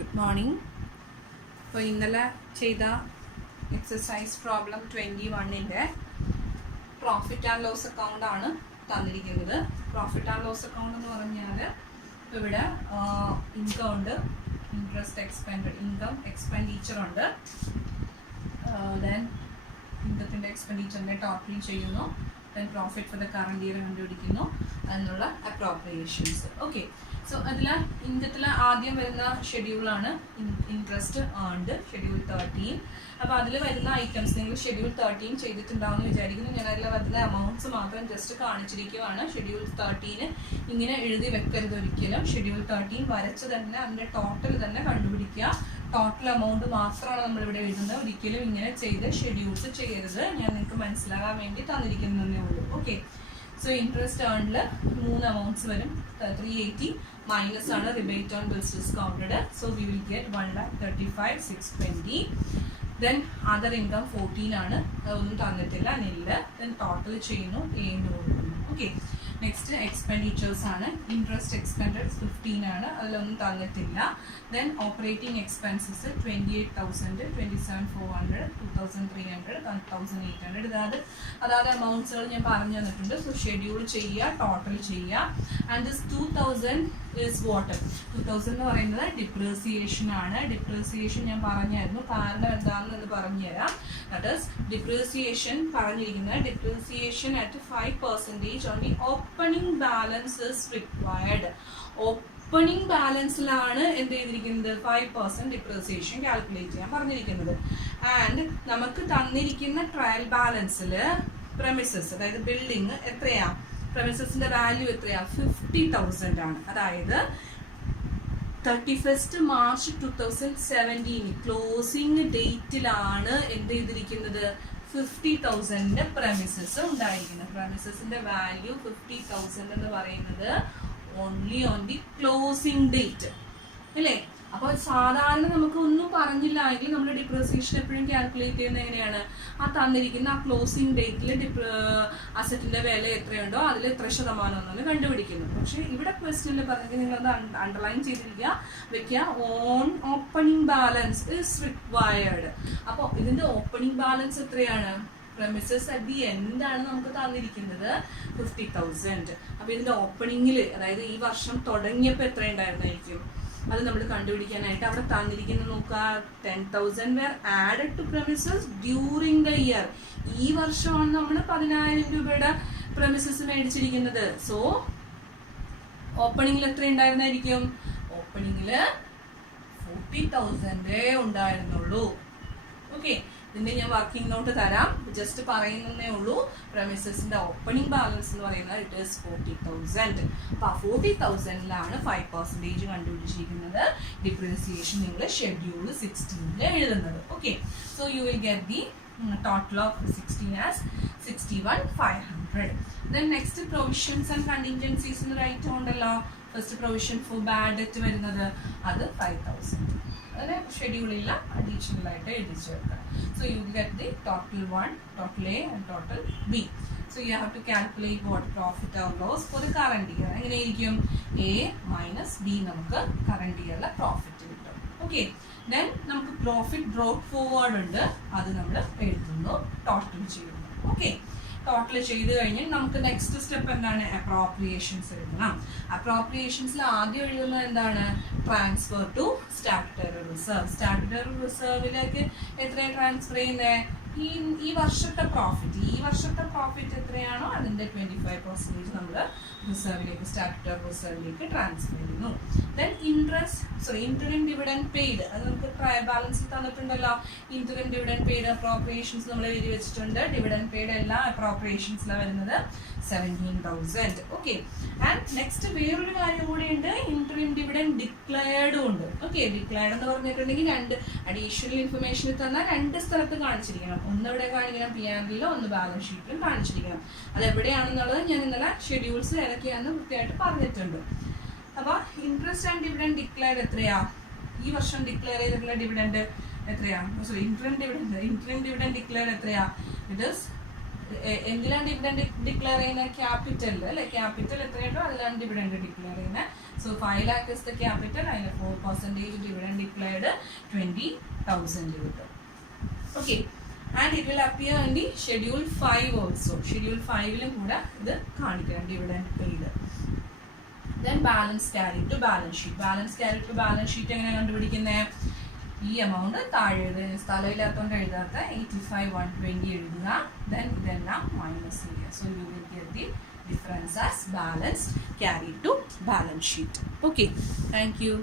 Good morning. അപ്പോൾ ഇന്നലെ ചെയ്ത എക്സസൈസ് പ്രോബ്ലം 21-ൻ്റെ പ്രോഫിറ്റ് ആൻഡ് ലോസ് അക്കൗണ്ട് ആണ് തന്നിരിക്കുന്നത്. പ്രോഫിറ്റ് ആൻഡ് ലോസ് അക്കൗണ്ട് എന്ന് പറഞ്ഞാൽ ഇവിടെ ഇൻകം ഉണ്ട്, ഇൻകം എക്സ്പെൻഡിച്ചർ ഉണ്ട്, ദെൻ ഇൻകത്തിൻ്റെ എക്സ്പെൻഡിച്ചറിൻ്റെ ടോട്ടൽ ചെയ്യുന്നു, then profit for the current year കണ്ടുപിടിക്കുന്നു, അതിനുള്ള അപ്രോപ്രിയേഷൻസ്. ഓക്കെ, സോ അതിൽ ഇൻകത്തിൽ ആദ്യം വരുന്ന ഷെഡ്യൂളാണ് ഇൻട്രസ്റ്റ് ഏൺഡ്, ഷെഡ്യൂൾ 13. അപ്പോൾ അതിൽ വരുന്ന ഐറ്റംസ് നിങ്ങൾ ഷെഡ്യൂൾ 13 ചെയ്തിട്ടുണ്ടാവുമെന്ന് വിചാരിക്കുന്നു. ഞാൻ അതിൽ വരുന്ന എമൗണ്ട്സ് മാത്രം ജസ്റ്റ് കാണിച്ചിരിക്കുകയാണ്. ഷെഡ്യൂൾ 13 ഇങ്ങനെ എഴുതി വെക്കരുത് ഒരിക്കലും. ഷെഡ്യൂൾ 13 വരച്ച് തന്നെ അതിൻ്റെ ടോട്ടൽ തന്നെ കണ്ടുപിടിക്കുക. ടോട്ടൽ എമൗണ്ട് മാത്രമാണ് നമ്മളിവിടെ എഴുതുന്നത്. ഒരിക്കലും ഇങ്ങനെ ചെയ്ത് ഷെഡ്യൂൾസ് ചെയ്യരുത്. ഞാൻ നിങ്ങൾക്ക് മനസ്സിലാകാൻ വേണ്ടി തന്നിരിക്കുന്നതേ ഉള്ളൂ. ഓക്കെ, സോ ഇൻട്രസ്റ്റ് ഏൺഡിൽ 3 എമൗണ്ട്സ് വരും. 380 മൈനസ് ആണ് rebate on bills discounted. So we will get 1,35,620. Then other income 14 ആണ്, അതൊന്നും തന്നിട്ടില്ല, നില്ല്. ദെൻ ടോട്ടൽ ചെയ്യുന്നു, എന്ന് കൊടുക്കുന്നു. ഓക്കെ, നെക്സ്റ്റ് എക്സ്പെൻഡിച്ചേഴ്സ് ആണ്. ഇൻട്രസ്റ്റ് എക്സ്പെൻഡഡ് 15 ആണ്, അതിലൊന്നും തന്നിട്ടില്ല. Then operating expenses 28,000, 27,400, 2,300, 1,800. അതായത് എമൗണ്ട്സുകൾ ഞാൻ പറഞ്ഞു തന്നിട്ടുണ്ട്. സോ ഷെഡ്യൂൾ ചെയ്യുക, ടോട്ടൽ ചെയ്യുക. And this 2,000 is what? 2,000 എന്ന് പറയുന്നത് ഡിപ്രീസിയേഷൻ ആണ്. ഡിപ്രീസിയേഷൻ ഞാൻ പറഞ്ഞായിരുന്നു, കാരണം എന്താണെന്ന് പറഞ്ഞുതരാം. ദാറ്റ് ഈസ് ഡിപ്രീസിയേഷൻ പറഞ്ഞിരിക്കുന്നത് depreciation at 5% on the opening balance is required. Opening ബാലൻസിലാണ് എന്ത് ചെയ്തിരിക്കുന്നത്? 5% ഡിപ്രീസിയേഷൻ കാൽക്കുലേറ്റ് ചെയ്യാൻ പറഞ്ഞിരിക്കുന്നത്. ആൻഡ് നമുക്ക് തന്നിരിക്കുന്ന ട്രയൽ ബാലൻസിൽ പ്രമിസസ്, അതായത് ബിൽഡിംഗ് എത്രയാ? പ്രമിസസിന്റെ വാല്യൂ എത്രയാ? 50,000 ആണ്. അതായത് 31st March 2017 ക്ലോസിംഗ് ഡേറ്റിലാണ് എന്ത് ചെയ്തിരിക്കുന്നത്? 50,000 പ്രമിസസ് ഉണ്ടായിരിക്കുന്നത്. പ്രമിസസിന്റെ വാല്യൂ 50,000 എന്ന് പറയുന്നത് only on the closing date അല്ലേ? അപ്പോൾ സാധാരണ നമുക്ക് ഒന്നും പറഞ്ഞില്ല എങ്കിൽ നമ്മൾ ഡിപ്രീസിയേഷൻ എപ്പോഴും കാൽക്കുലേറ്റ് ചെയ്യുന്നത് എങ്ങനെയാണ്? ആ തന്നിരിക്കുന്ന ആ ക്ലോസിംഗ് ഡേറ്റിൽ അസറ്റിന്റെ വില എത്രയുണ്ടോ അതിൽ എത്ര ശതമാനം എന്നാണ് കണ്ടുപിടിക്കുന്നത്. പക്ഷെ ഇവിടെ ക്വസ്റ്റ്യനിൽ പറഞ്ഞത് നിങ്ങളത് അണ്ടർലൈൻ ചെയ്തിരിക്കുക, വെക്കുക. On opening balance is required. അപ്പോൾ ഇതിന്റെ ഓപ്പണിംഗ് ബാലൻസ് എത്രയാണ്? പ്രമിസസ് അറ്റ് ദി എൻഡ് ആണ് നമുക്ക് തന്നിരിക്കുന്നത് 50,000. അപ്പോൾ ഇതിന്റെ ഓപ്പണിംഗിൽ, അതായത് ഈ വർഷം തുടങ്ങിയപ്പോൾ എത്ര ഉണ്ടായിരുന്നായിരിക്കും? അത് നമ്മൾ കണ്ടുപിടിക്കാനായിട്ട് അവിടെ തന്നിരിക്കുന്നത് നോക്കുക. 10,000 were added to premises during the year. ഈ വർഷമാണ് നമ്മൾ 10,000 രൂപയുടെ പ്രമിസസ് മേടിച്ചിരിക്കുന്നത്. സോ ഓപ്പണിംഗിൽ എത്ര ഉണ്ടായിരുന്നായിരിക്കും? ഓപ്പണിംഗിൽ 40,000 ഉണ്ടായിരുന്നുള്ളൂ. ഓക്കെ, ഇതിന്റെ ഞാൻ വർക്കിംഗ് നോട്ട് തരാം, ജസ്റ്റ് പറയുന്നേ ഉള്ളൂ. പ്രമിസസിന്റെ ഓപ്പണിംഗ് ബാലൻസ് എന്ന് പറയുന്നത് ഇറ്റ് ഈസ് 40,000. അപ്പൊ ആ 40,000ലാണ് 5% കണ്ടുപിടിച്ചിരിക്കുന്നത്. ഡിപ്രീസിയേഷൻ നിങ്ങൾ ഷെഡ്യൂൾ 16 എഴുതുന്നത്. Okay, so you will get the total of 16 as 61,500. Then next provisions and contingencies എന്ന് റൈറ്റ് ഉണ്ടല്ലോ. First provision for bad debt വരുന്നത് അത് 5,000. അതിന് ഷെഡ്യൂളില്ല, അഡീഷണൽ ആയിട്ട് എഴുതി ചേർക്കാം. So you get the total 1, total A and total B. So you have to calculate what profit or loss for the current year. എങ്ങനെയായിരിക്കും? എ മൈനസ് ബി നമുക്ക് current ഇയറിലെ പ്രോഫിറ്റ് കിട്ടും. ഓക്കെ, ദെൻ നമുക്ക് profit brought forward ഉണ്ട്, അത് നമ്മൾ എഴുതുന്നു, total ചെയ്യുന്നു. ഓക്കെ, ടോട്ടൽ ചെയ്ത് കഴിഞ്ഞാൽ നമുക്ക് നെക്സ്റ്റ് സ്റ്റെപ്പ് എന്താണ്? അപ്രോപ്രിയേഷൻസ് എഴുതണം. അപ്രോപ്രിയേഷൻസിൽ ആദ്യം എഴുതുന്നത് എന്താണ്? Transfer to statutory reserve. Statutory റിസർവിലേക്ക് എത്രയാണ് ട്രാൻസ്ഫർ ചെയ്യുന്നത്? ഈ വർഷത്തെ പ്രോഫിറ്റ് എത്രയാണോ അതിന്റെ 25% നമ്മൾ റിസർവിലേക്ക്, സ്റ്റാറ്റ്യൂട്ടറി റിസർവിലേക്ക് ട്രാൻസ്ഫർ ചെയ്യുന്നു. ദെൻ ഇന്ററിം ഡിവിഡൻഡ് പെയ്ഡ്, അത് നമുക്ക് ട്രയൽ ബാലൻസിൽ തന്നിട്ടുണ്ടല്ലോ. ഇന്ററിം ഡിവിഡൻഡ് പെയ്ഡ് അപ്രോപ്രിയേഷൻസ് നമ്മൾ എഴുതി വെച്ചിട്ടുണ്ട്. ഡിവിഡൻഡ് പെയ്ഡ് എല്ലാ അപ്രോപ്രിയേഷൻസിലാണ് വരുന്നത് 17,000. ഓക്കെ, ആൻഡ് നെക്സ്റ്റ് വേറൊരു കാര്യം കൂടെ ഉണ്ട്, ഇന്ററിം ഡിവിഡൻഡ് ഡിക്ലെയർഡും ഉണ്ട്. ഓക്കെ, ഡിക്ലെയർഡ് എന്ന് പറഞ്ഞിട്ടുണ്ടെങ്കിൽ 2 അഡീഷണൽ ഇൻഫർമേഷൻ തന്നാൽ 2 സ്ഥലത്ത് കാണിച്ചിരിക്കണം. ഒന്ന് എവിടെ കാണിക്കണം? P&L, ഒന്ന് ബാലൻസ് ഷീറ്റിലും കാണിച്ചിരിക്കണം. അത് എവിടെയാണെന്നുള്ളത് ഞാൻ ഇന്നലെ ഷെഡ്യൂൾസ് ഏതൊക്കെയാണെന്ന് കൃത്യമായിട്ട് പറഞ്ഞിട്ടുണ്ട്. അപ്പൊ ഇൻട്രസ്റ്റ് ആൻഡ് ഡിവിഡൻഡ് ഡിക്ലെയർഡ് എത്രയാ? ഈ വർഷം ഡിക്ലെയർ ചെയ്തിട്ടുള്ള ഡിവിഡൻഡ് എത്രയാ? സോറി, ഇന്ററിം ഡിവിഡൻഡ് ഡിക്ലെയർഡ് എത്രയാ? ഇറ്റ് ഈസ് എന്തിലാണ് ഡിവിഡൻഡ് ഡിക്ലെയർ ചെയ്യുന്നത്? ക്യാപിറ്റൽ അല്ലെ? ക്യാപിറ്റൽ എത്രയുണ്ടോ അതിലാണ് ഡിവിഡൻഡ് ഡിക്ലെയർ ചെയ്യുന്നത്. So 5 lakh is the capital and 4% dividend declared 20,000. Okay, and it will appear in the schedule 5 also. Schedule 5 il kuda idu kanikkanam dividend paid. Then balance carried to balance sheet. Balance carried to balance sheet എങ്ങനെ കണ്ടുപിടിക്കുന്നേ? ഈ amount താഴെ സ്ഥലമില്ലാത്തതുകൊണ്ട് എഴുതാത്ത 85,120 എഴുതുക. Then ഇതെല്ലാം minus ചെയ്യുക. So you will get the difference as balance carried to balance sheet. Okay, thank you.